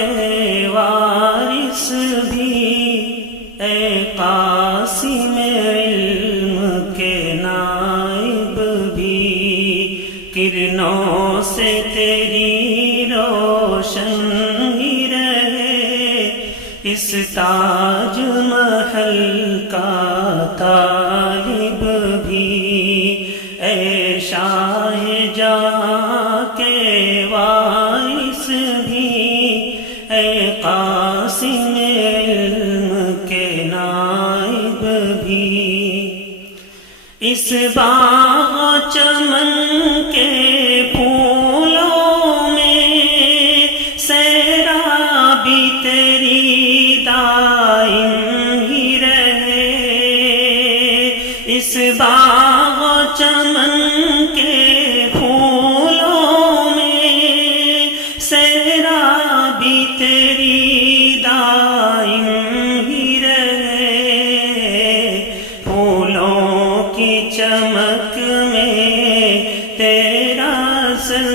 کے وارث بھی، اے قاسم علم کے نائب بھی، کرنوں سے تیری روشن ہی رہے اس تاج محل کا طالب بھی، اے شاہ جہاں کے وارث بھی، اے قاسم علم کے نائب بھی، اس باغ چمن کے پھولوں میں سیرابی تیری دائم ہی رہے، اس باغ چمن کے پھولوں میں سیرابی تیری دائم ہی رہے، پھولوں کی چمک میں تیرا سر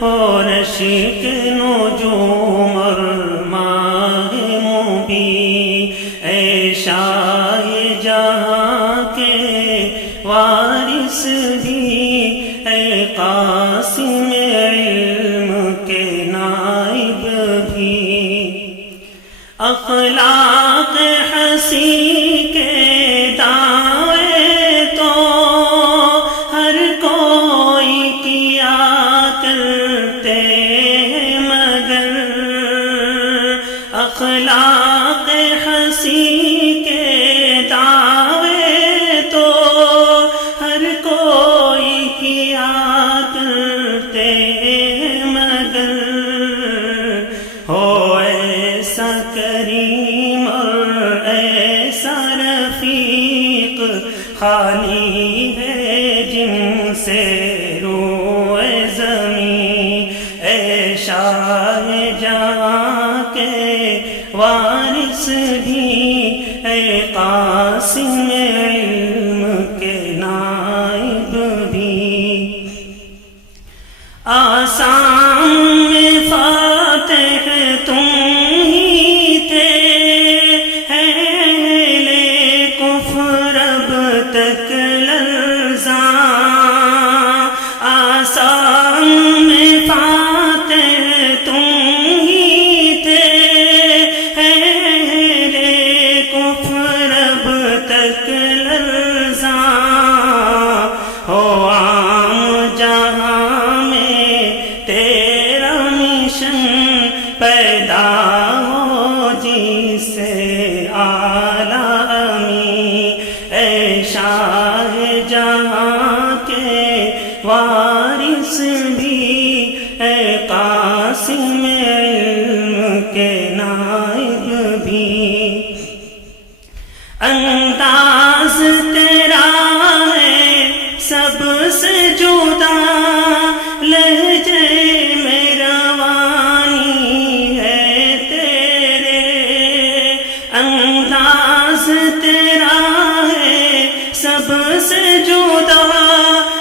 ہو رشک نجوم اور ماہ مبیں، اے شاہ جہاں کے وارث بھی، اے قاسم علم کے نائب بھی، اخلاق حسین کے دعوے تو ہر کوئی کیا کرتے ہیں، مگر اخلاق حسین کے دعوے تو ہر کوئی کیا کرتے ہیں، مگر ہو ایسا کریم اور ایسا رفیق خالی ہے جن سے روئے زمین، اے شاہ جہاں کے وارث بھی، اے قاسم علم کے نائب بھی، آسام میں فاتح تم ہی تھے، اہل کفر اب تک لرزاں، آسام میں فاتح تم ہی تھے، اہل کفر اب تک لرزاں، ہو عام جہاں میں تیرا مشن پیدا ہو جس سے اعلیٰ امین، اے شاہ جہاں کے وارث بھی، اے قاسم علم کے نائب بھی، انداز تیرا ہے سب سے جدا، لہجے میں روانی ہے تیرے، انداز تیرا ہے سب سے جدا،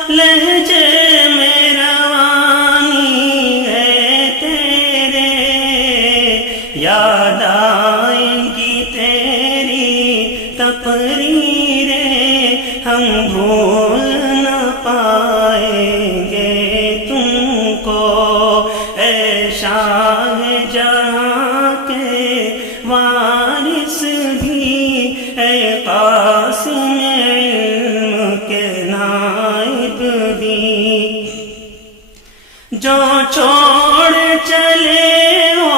لہجے میں روانی ہے تیرے، یاد آئیں گی تیری تقریریں، ہم بھول نہ پائیں گے تم کو، اے شاہ جہاں کے وارث بھی، اے قاسم علم کے نائب بھی، جو چھوڑ چلے ہو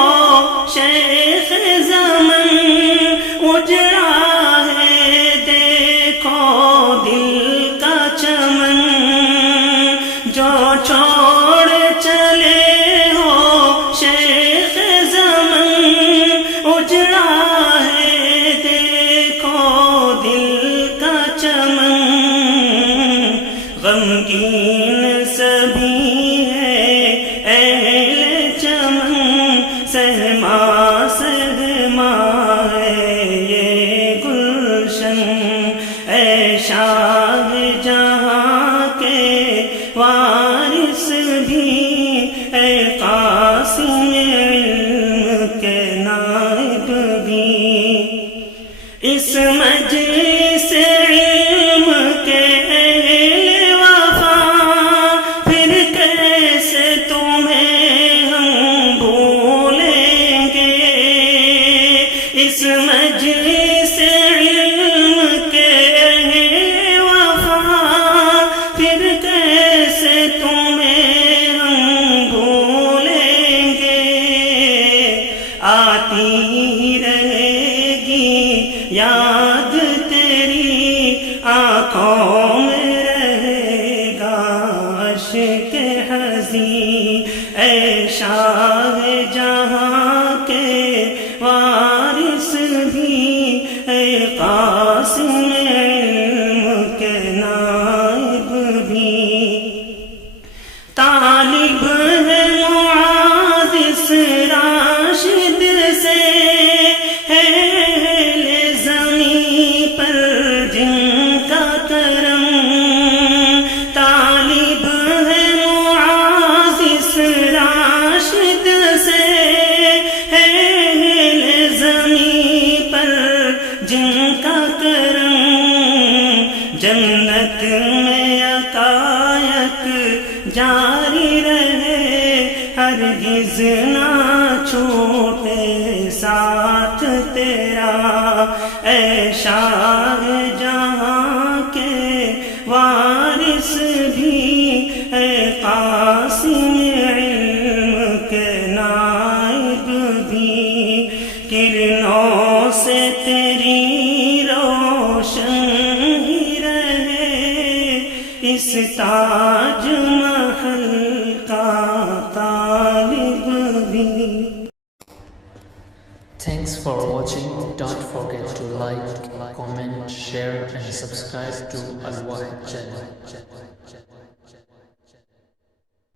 شیخ زمن، اجڑا ہے دیکھو دل کا چمن، جو چھوڑ چلے ہو شیخ زمن، اجڑا ہے دیکھو دل کا چمن، غمگین سبھی ہے اہل چمن، سہما سہما ہے یہ گلشن، اے شاہ جہاں کے وارث بھی، اے قاسم علم آتی رہے گی یاد تیری آنکھوں میں رہے گا عشق حزین اے شاہ جہاں کے وارث بھی اے قاسم علم کے نائب بھی طالب ہے معاذ اس راشد سے ہے اہل زمین پر جن کا کرم طالب ہے معاذ اس راشد سے ہے اہل زمین پر جن کا کرم جنت میں عقائق جاری رہے ہرگز نہ چھوٹے ساتھ تیرا اے شاہ جہاں کے وارث بھی اے قاسم علم کے نائب بھی کرنوں سے تیری روشن ہی رہے اس تاج محل کا طالب بھی. Thanks for watching. Don't forget to like, comment, share and subscribe to Al Wahid channel.